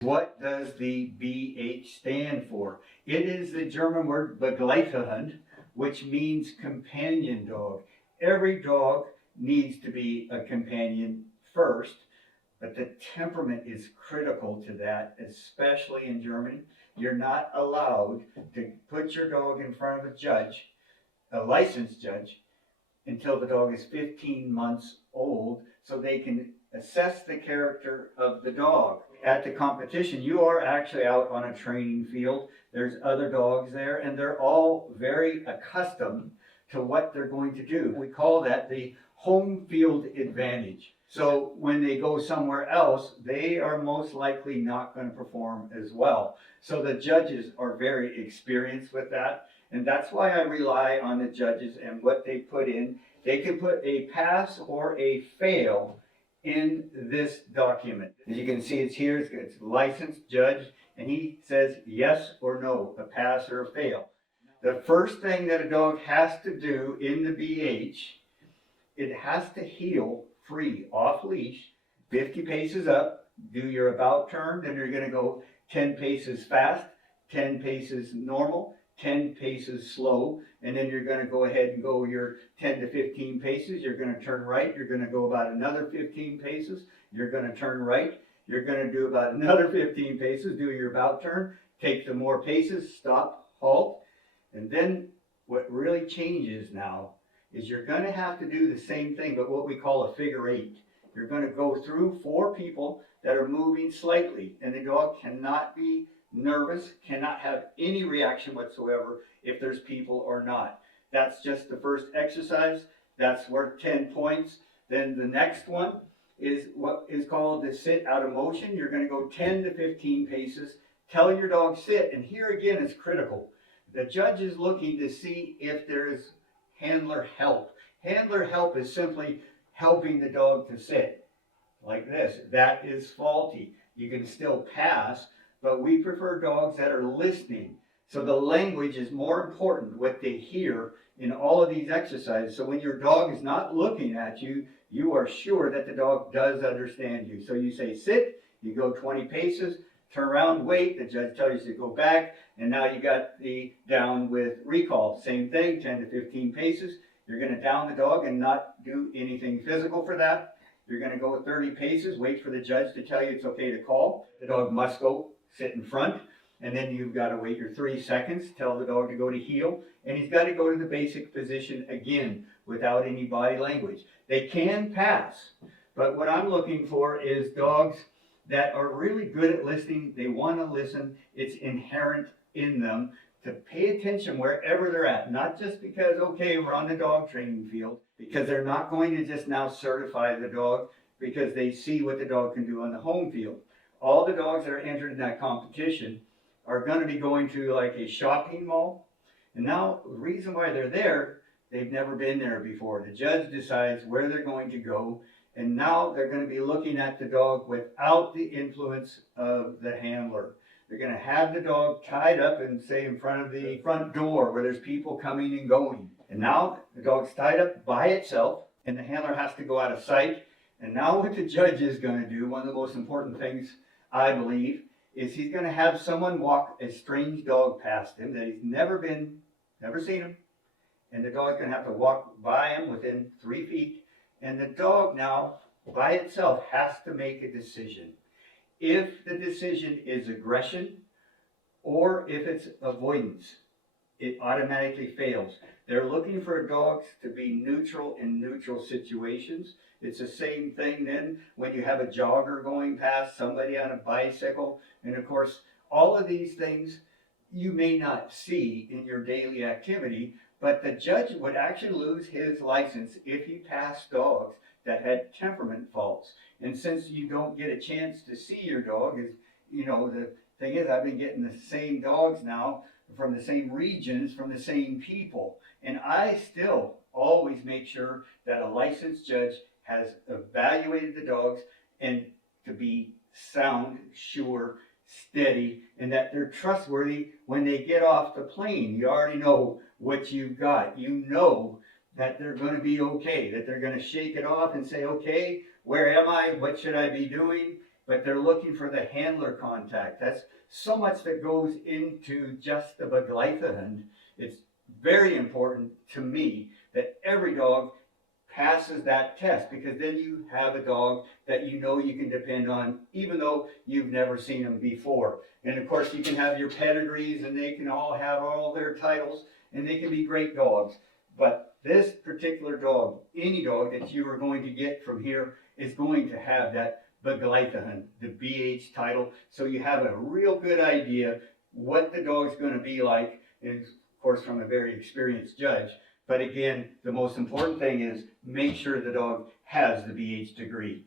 What does the BH stand for? It is the German word Begleithund, which means companion dog. Every dog needs to be a companion first, but the temperament is critical to that, especially in Germany. You're not allowed to put your dog in front of a judge, a licensed judge, until the dog is 15 months old, so they can assess the character of the dog. At the competition, you are actually out on a training field. There's other dogs there, and they're all very accustomed to what they're going to do. We call that the home field advantage. So when they go somewhere else, they are most likely not going to perform as well. So the judges are very experienced with that. And that's why I rely on the judges and what they put in. They can put a pass or a fail in this document. As you can see, it's here, it's licensed judge, and he says yes or no, a pass or a fail. The first thing that a dog has to do in the BH, it has to heel free, off leash, 50 paces up, do your about turn, then you're going to go 10 paces fast, 10 paces normal, 10 paces slow, and then you're going to go ahead and go your 10 to 15 paces. You're going to turn right. You're going to go about another 15 paces. You're going to turn right. You're going to do about another 15 paces, do your about turn, take some more paces, stop, halt. And then what really changes now is you're going to have to do the same thing, but what we call a figure eight. You're going to go through 4 people that are moving slightly, and the dog cannot be nervous, cannot have any reaction whatsoever if there's people or not. That's just the first exercise. That's worth 10 points. Then the next one is what is called the sit out of motion. You're going to go 10 to 15 paces. Tell your dog sit, and here again is critical. The judge is looking to see if there's handler help. Handler help is simply helping the dog to sit like this. That is faulty. You can still pass, but we prefer dogs that are listening. So the language is more important, what they hear in all of these exercises. So when your dog is not looking at you, you are sure that the dog does understand you. So you say sit, you go 20 paces, turn around, wait, the judge tells you to go back, and now you got the down with recall. Same thing, 10 to 15 paces. You're going to down the dog and not do anything physical for that. You're going to go 30 paces, wait for the judge to tell you it's okay to call. The dog must go sit in front, and then you've got to wait your 3 seconds, tell the dog to go to heel, and he's got to go to the basic position again without any body language. They can pass, but what I'm looking for is dogs that are really good at listening. They want to listen. It's inherent in them to pay attention wherever they're at, not just because, okay, we're on the dog training field, because they're not going to just now certify the dog because they see what the dog can do on the home field. All the dogs that are entered in that competition are going to be going to like a shopping mall. And now the reason why they're there, they've never been there before. The judge decides where they're going to go. And now they're going to be looking at the dog without the influence of the handler. They're going to have the dog tied up and say in front of the front door where there's people coming and going. And now the dog's tied up by itself and the handler has to go out of sight. And now what the judge is going to do, one of the most important things I believe, is he's going to have someone walk a strange dog past him that he's never seen him. And the dog's going to have to walk by him within 3 feet. And the dog now, by itself, has to make a decision. If the decision is aggression or if it's avoidance, it automatically fails. They're looking for dogs to be neutral in neutral situations. It's the same thing then when you have a jogger going past, somebody on a bicycle, and of course, all of these things you may not see in your daily activity, but the judge would actually lose his license if he passed dogs that had temperament faults. And since you don't get a chance to see your dog, is, you know, the thing is, I've been getting the same dogs now from the same regions, from the same people. And I still always make sure that a licensed judge has evaluated the dogs and to be sound, sure, steady, and that they're trustworthy when they get off the plane. You already know what you've got. You know that they're going to be okay, that they're going to shake it off and say, okay, where am I? What should I be doing? but they're looking for the handler contact. That's so much that goes into just the begleithehund. It's very important to me that every dog passes that test, because then you have a dog that you know you can depend on, even though you've never seen them before. And of course, you can have your pedigrees, and they can all have all their titles, and they can be great dogs. But this particular dog, any dog that you are going to get from here, is going to have that begleithehund, the BH title. So you have a real good idea what the dog's going to be like, and of course from a very experienced judge. But again, the most important thing is make sure the dog has the BH degree.